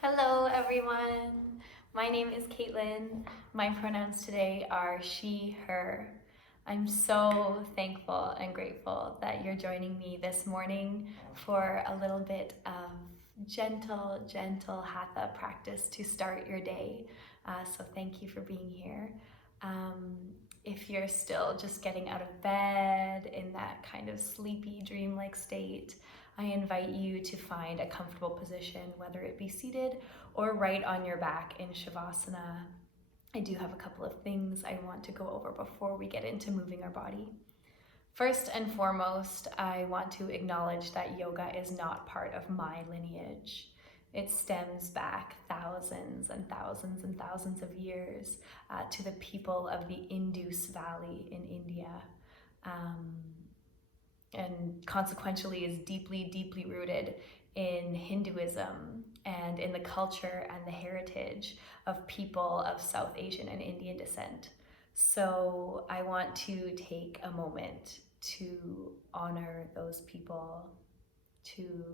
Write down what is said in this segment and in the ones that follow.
Hello, everyone. My name is Caitlin. My pronouns today are she, her. I'm so thankful and grateful that you're joining me this morning for a little bit of gentle hatha practice to start your day. So thank you for being here. Um, if you're still just getting out of bed in that kind of sleepy, dreamlike state, I invite you to find a comfortable position, whether it be seated or right on your back in Shavasana. I do have a couple of things I want to go over before we get into moving our body. First and foremost, I want to acknowledge that yoga is not part of my lineage. It stems back thousands and thousands and thousands of years to the people of the Indus Valley in India. And consequentially is deeply rooted in Hinduism and in the culture and the heritage of people of South Asian and Indian descent. So I want to take a moment to honor those people, to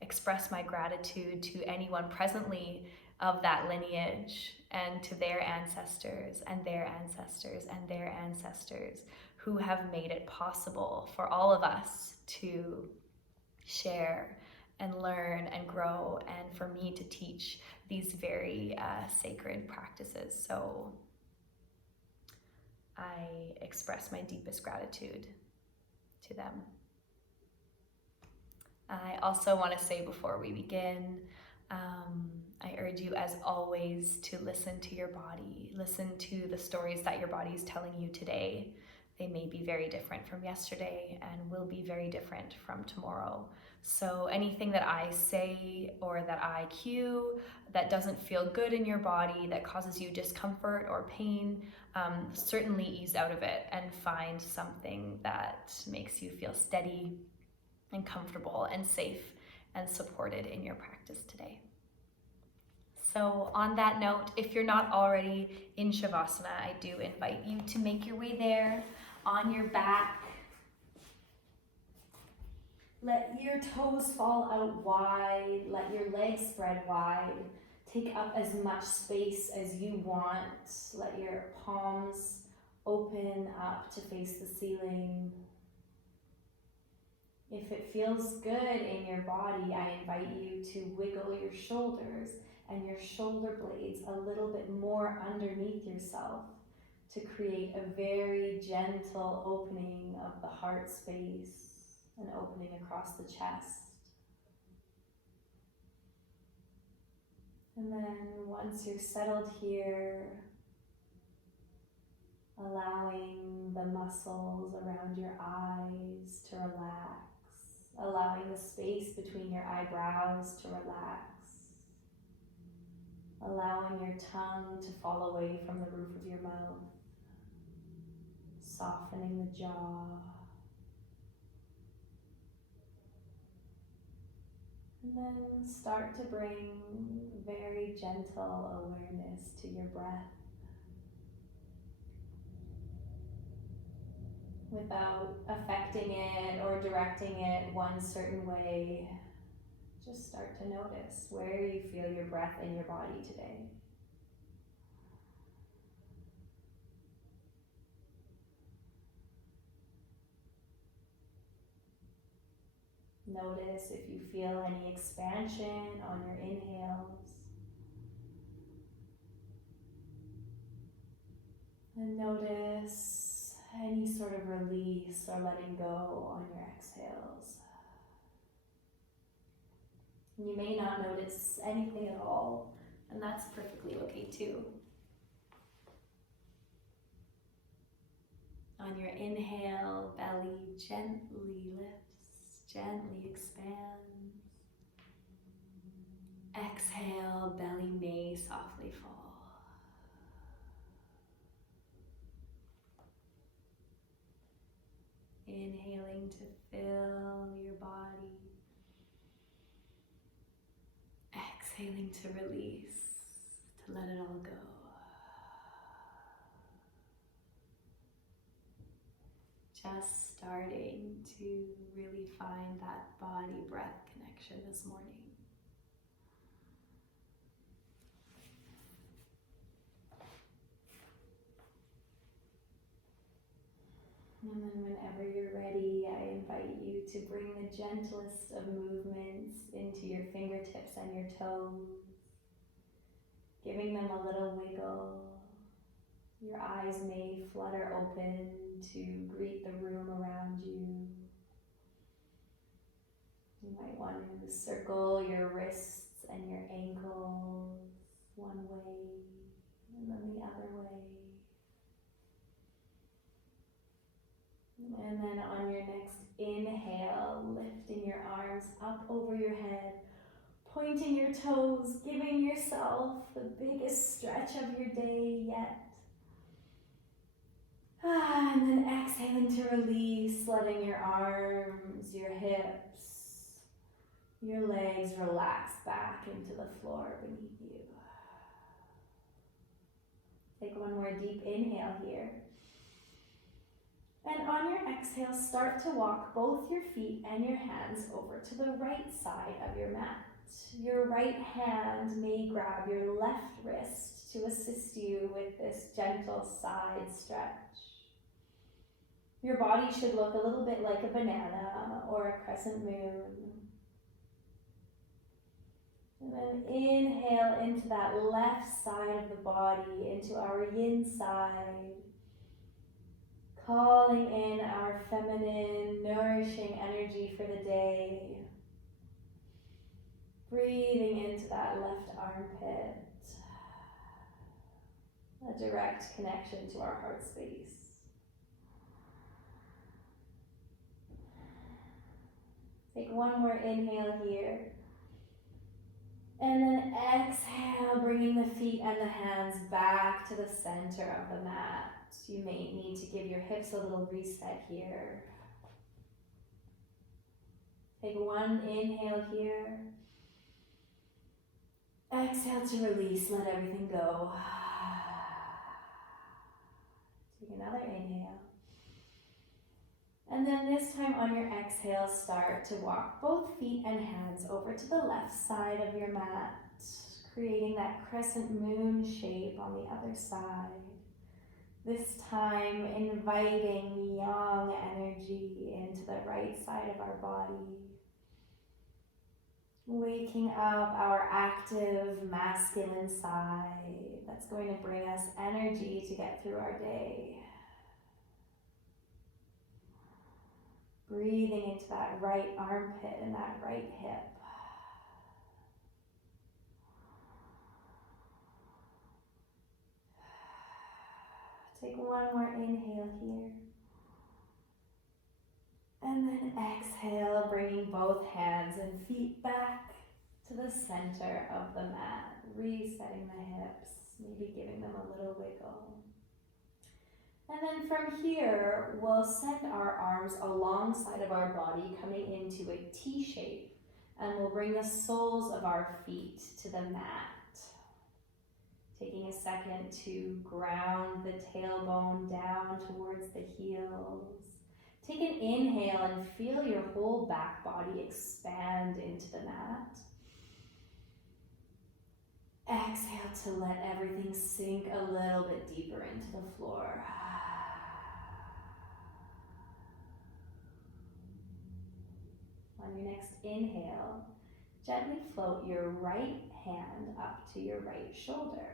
express my gratitude to anyone presently of that lineage and to their ancestors and their ancestors and their ancestors who have made it possible for all of us to share and learn and grow, and for me to teach these very sacred practices. So I express my deepest gratitude to them. I also want to say before we begin, I urge you, as always, to listen to your body. Listen to the stories that your body is telling you today. They may be very different from yesterday and will be very different from tomorrow. So anything that I say or that I cue that doesn't feel good in your body, that causes you discomfort or pain, certainly ease out of it and find something that makes you feel steady and comfortable and safe and supported in your practice today. So on that note, if you're not already in Shavasana, I do invite you to make your way there on your back. Let your toes fall out wide, let your legs spread wide. Take up as much space as you want. Let your palms open up to face the ceiling. If it feels good in your body, I invite you to wiggle your shoulders and your shoulder blades a little bit more underneath yourself to create a very gentle opening of the heart space, an opening across the chest. And then once you're settled here, allowing the muscles around your eyes to relax, allowing the space between your eyebrows to relax, allowing your tongue to fall away from the roof of your mouth, softening the jaw. And then start to bring very gentle awareness to your breath. Without affecting it or directing it one certain way, just start to notice where you feel your breath in your body today. Notice if you feel any expansion on your inhales. And notice any sort of release or letting go on your exhales. You may not notice anything at all, and that's perfectly okay too. On your inhale, belly gently lifts, gently expands. Exhale, belly may softly fall. Inhaling to fill your body. Exhaling to release, to let it all go. Just starting to really find that body-breath connection this morning. to bring the gentlest of movements into your fingertips and your toes, giving them a little wiggle. Your eyes may flutter open to greet the room around you. You might want to circle your wrists and your ankles one way and then the other way. And then on your next inhale, lifting your arms up over your head, pointing your toes, giving yourself the biggest stretch of your day yet. And then exhaling to release, letting your arms, your hips, your legs relax back into the floor beneath you. Take one more deep inhale here. And on your exhale, start to walk both your feet and your hands over to the right side of your mat. Your right hand may grab your left wrist to assist you with this gentle side stretch. Your body should look a little bit like a banana or a crescent moon. And then inhale into that left side of the body, into our yin side. Calling in our feminine, nourishing energy for the day. Breathing into that left armpit. A direct connection to our heart space. Take one more inhale here. And then exhale, bringing the feet and the hands back to the center of the mat. You may need to give your hips a little reset here. Take one inhale here. Exhale to release, let everything go. Take another inhale. And then this time on your exhale, start to walk both feet and hands over to the left side of your mat, creating that crescent moon shape on the other side. This time, inviting yang energy into the right side of our body. Waking up our active masculine side. That's going to bring us energy to get through our day. Breathing into that right armpit and that right hip. Take one more inhale here. And then exhale, bringing both hands and feet back to the center of the mat. Resetting the hips, maybe giving them a little wiggle. And then from here, we'll send our arms alongside of our body, coming into a T shape. And we'll bring the soles of our feet to the mat. Taking a second to ground the tailbone down towards the heels. Take an inhale and feel your whole back body expand into the mat. Exhale to let everything sink a little bit deeper into the floor. On your next inhale, gently float your right hand up to your right shoulder.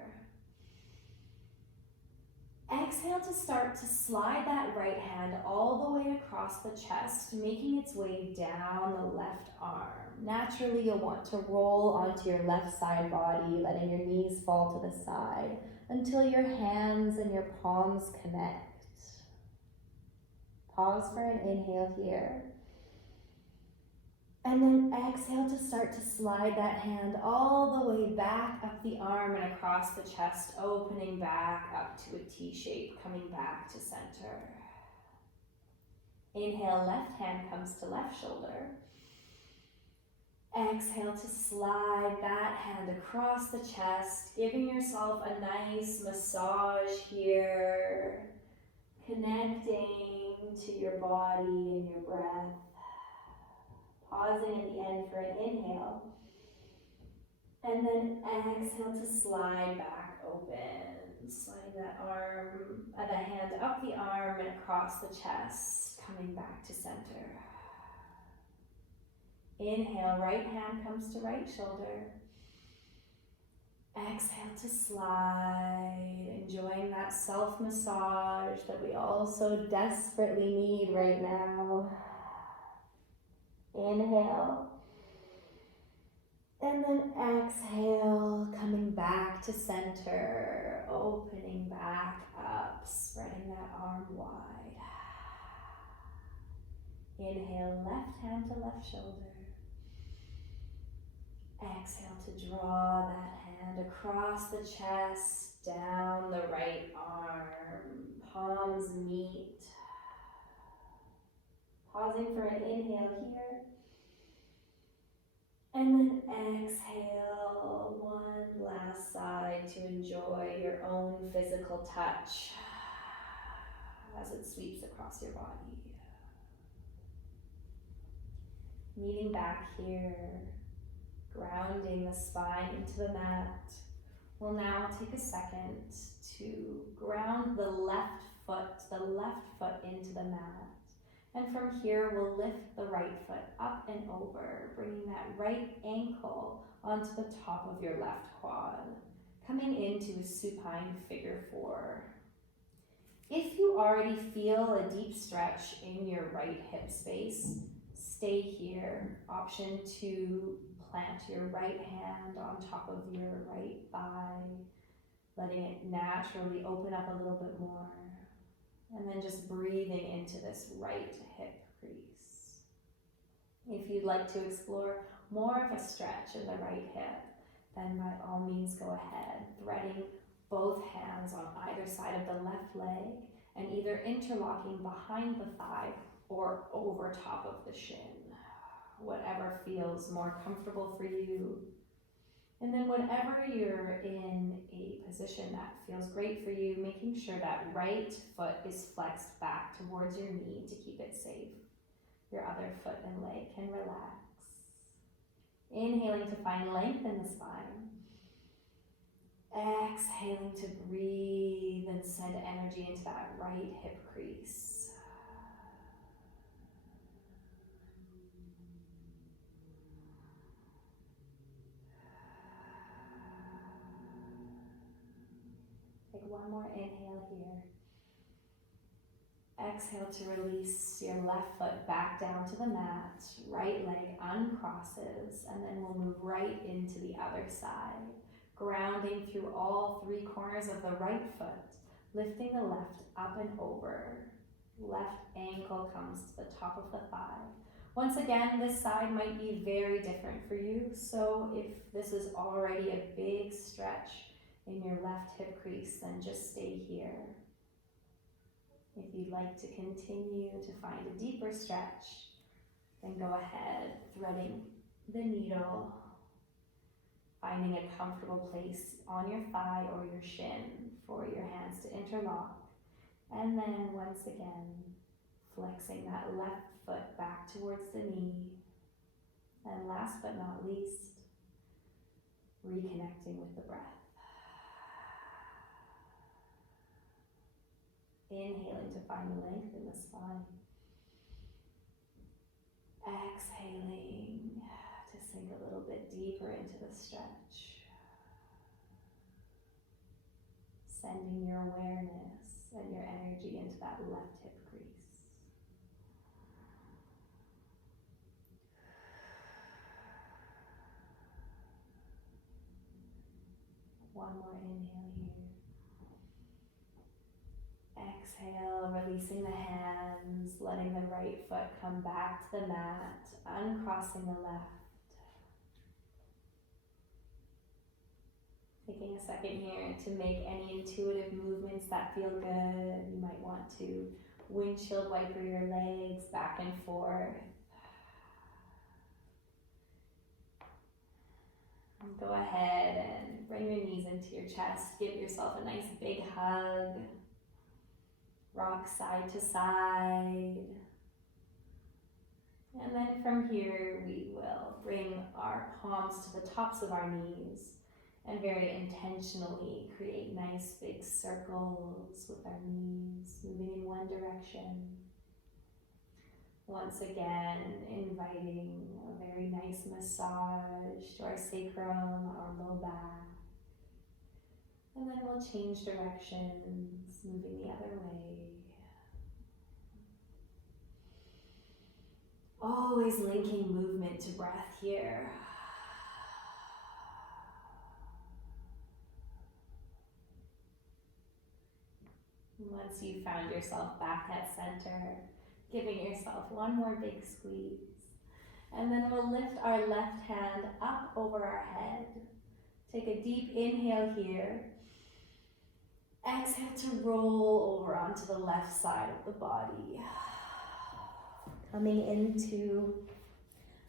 Exhale to start to slide that right hand all the way across the chest, making its way down the left arm. Naturally, you'll want to roll onto your left side body, letting your knees fall to the side until your hands and your palms connect. Pause for an inhale here. And then exhale to start to slide that hand all the way back up the arm and across the chest, opening back up to a T shape, coming back to center. Inhale, left hand comes to left shoulder. Exhale to slide that hand across the chest, giving yourself a nice massage here, connecting to your body and your breath. Pausing at the end for an inhale. And then exhale to slide back open. Sliding that hand up the arm and across the chest, coming back to center. Inhale, right hand comes to right shoulder. Exhale to slide, enjoying that self-massage that we all so desperately need right now. Inhale. And then exhale, coming back to center, opening back up, spreading that arm wide. Inhale, left hand to left shoulder. Exhale to draw that hand across the chest, down the right arm, palms meet. Pausing for an inhale here. And then exhale, one last side to enjoy your own physical touch as it sweeps across your body. Meeting back here, grounding the spine into the mat. We'll now take a second to ground the left foot into the mat. And from here, we'll lift the right foot up and over, bringing that right ankle onto the top of your left quad, coming into a supine figure four. If you already feel a deep stretch in your right hip space, stay here. Option 2, plant your right hand on top of your right thigh, letting it naturally open up a little bit more. And then just breathing into this right hip crease. If you'd like to explore more of a stretch in the right hip, then by all means go ahead, threading both hands on either side of the left leg and either interlocking behind the thigh or over top of the shin. Whatever feels more comfortable for you. And then whenever you're in a position that feels great for you, making sure that right foot is flexed back towards your knee to keep it safe. Your other foot and leg can relax. Inhaling to find length in the spine. Exhaling to breathe and send energy into that right hip crease. One more inhale here. Exhale to release your left foot back down to the mat. Right leg uncrosses, and then we'll move right into the other side, grounding through all 3 corners of the right foot, lifting the left up and over. Left ankle comes to the top of the thigh. Once again, this side might be very different for you, so if this is already a big stretch in your left hip crease, then just stay here. If you'd like to continue to find a deeper stretch, then go ahead, threading the needle, finding a comfortable place on your thigh or your shin for your hands to interlock. And then once again, flexing that left foot back towards the knee. And last but not least, reconnecting with the breath. Inhaling to find length in the spine. Exhaling to sink a little bit deeper into the stretch. Sending your awareness and your energy into that left hip crease. One more inhale here. Exhale, releasing the hands, letting the right foot come back to the mat, uncrossing the left. Taking a second here to make any intuitive movements that feel good. You might want to windshield wiper your legs back and forth. And go ahead and bring your knees into your chest. Give yourself a nice big hug. Rock side to side. And then from here, we will bring our palms to the tops of our knees and very intentionally create nice big circles with our knees, moving in one direction. Once again, inviting a very nice massage to our sacrum, our low back. And then we'll change directions, moving the other way. Always linking movement to breath here. Once you've found yourself back at center, giving yourself one more big squeeze. And then we'll lift our left hand up over our head. Take a deep inhale here. Exhale to roll over onto the left side of the body. Coming into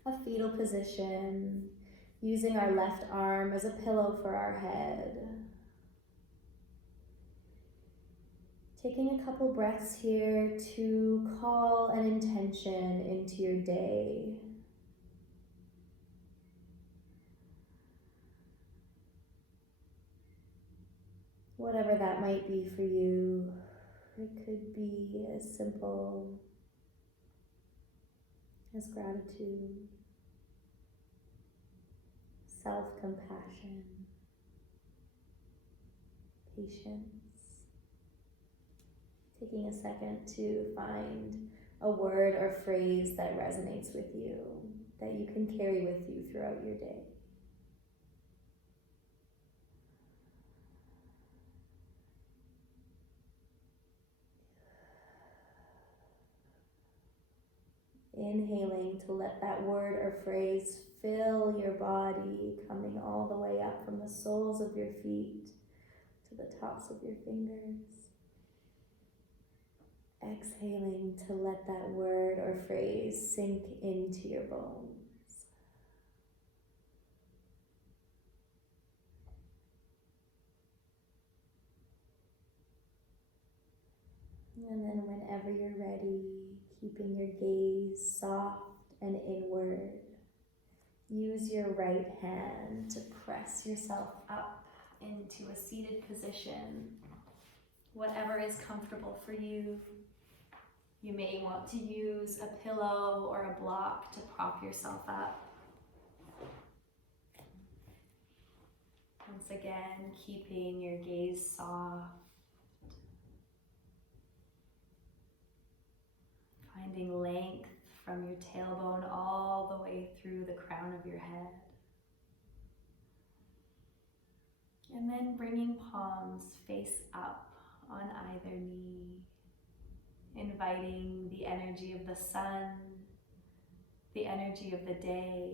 a fetal position, using our left arm as a pillow for our head. Taking a couple breaths here to call an intention into your day. Whatever that might be for you, it could be as simple as gratitude, self-compassion, patience. Taking a second to find a word or phrase that resonates with you, that you can carry with you throughout your day. Inhaling to let that word or phrase fill your body, coming all the way up from the soles of your feet to the tops of your fingers. Exhaling to let that word or phrase sink into your bones. And then whenever you're ready, keeping your gaze soft and inward, use your right hand to press yourself up into a seated position. Whatever is comfortable for you. You may want to use a pillow or a block to prop yourself up. Once again, keeping your gaze soft. Finding length from your tailbone all the way through the crown of your head. And then bringing palms face up on either knee. Inviting the energy of the sun, the energy of the day,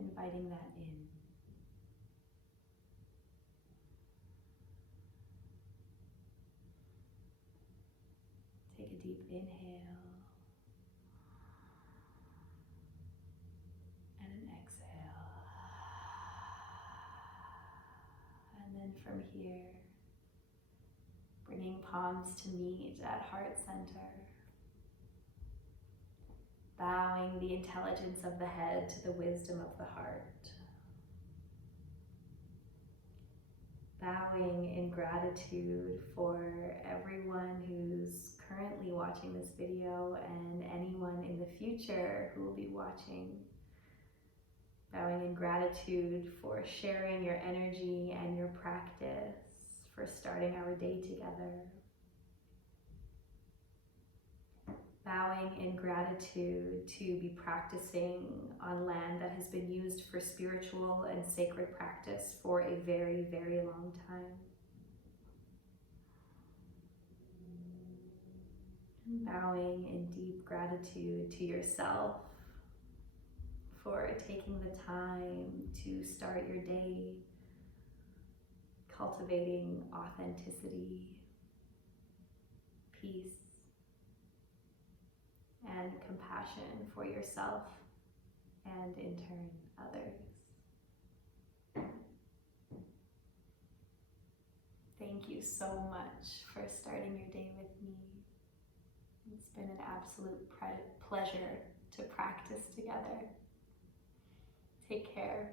inviting that in. Take a deep inhale and an exhale. And then from here, bringing palms to meet at heart center. Bowing the intelligence of the head to the wisdom of the heart. Bowing in gratitude for everyone who's currently watching this video and anyone in the future who will be watching. Bowing in gratitude for sharing your energy and your practice, for starting our day together. Bowing in gratitude to be practicing on land that has been used for spiritual and sacred practice for a very, very long time. And bowing in deep gratitude to yourself for taking the time to start your day cultivating authenticity, peace, and compassion for yourself and in turn others. Thank you so much for starting your day with me. It's been an absolute pleasure to practice together. Take care.